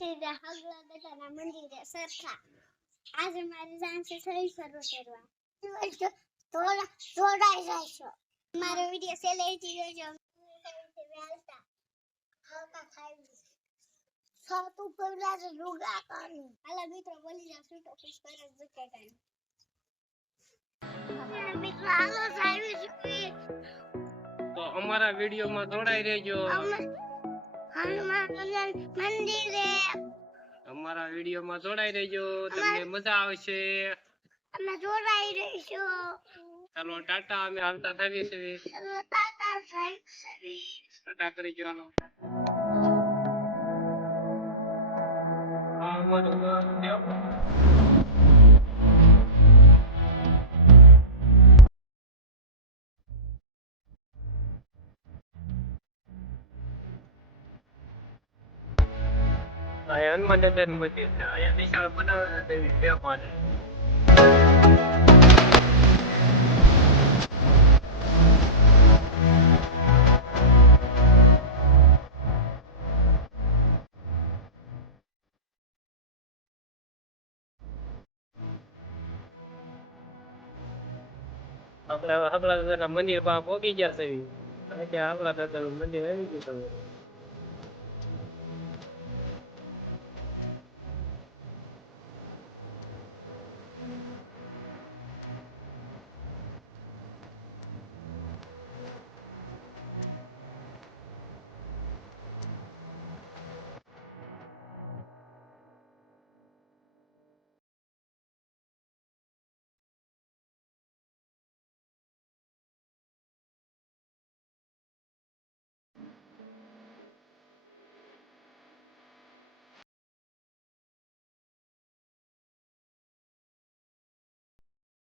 સીધા હગલા દાદાના મંદિરે સરખા. આજે મારી જાન છે સહી શરૂ કરવા. જોડાઈ જશો. મારો વિડિયો સેલેટી જોજો. વેલતા હલકા ખાઈ સાતું પહેલા જ લુગા કાની. હાલા મિત્રો બોલી જાવ છૂટો ખુશ પર જ જકે કાઈ. મિત્રો હાલો સાવી સુકી. તો અમારા વિડિયોમાં જોડાઈ રહેજો. હનુમાન મંદિરે અમારા વિડિયોમાં જોડાઈ રહેજો. તમને મજા આવશે. અમે જોડાઈ રહીશું. ચાલો ટાટા. અમે હાલતા થઈએ છીએ. ટાટા કરી જવાનો. હનુમાન દાદાનું મંદિર છે. અહીંયા નિશાળ બનાવેલા છે એવી બે પાને. આપણે હગલા દાદાના મંદિર પાસે પહોંચી ગયા છે. ત્યાં હગલા દાદાનું મંદિર આવી ગયું.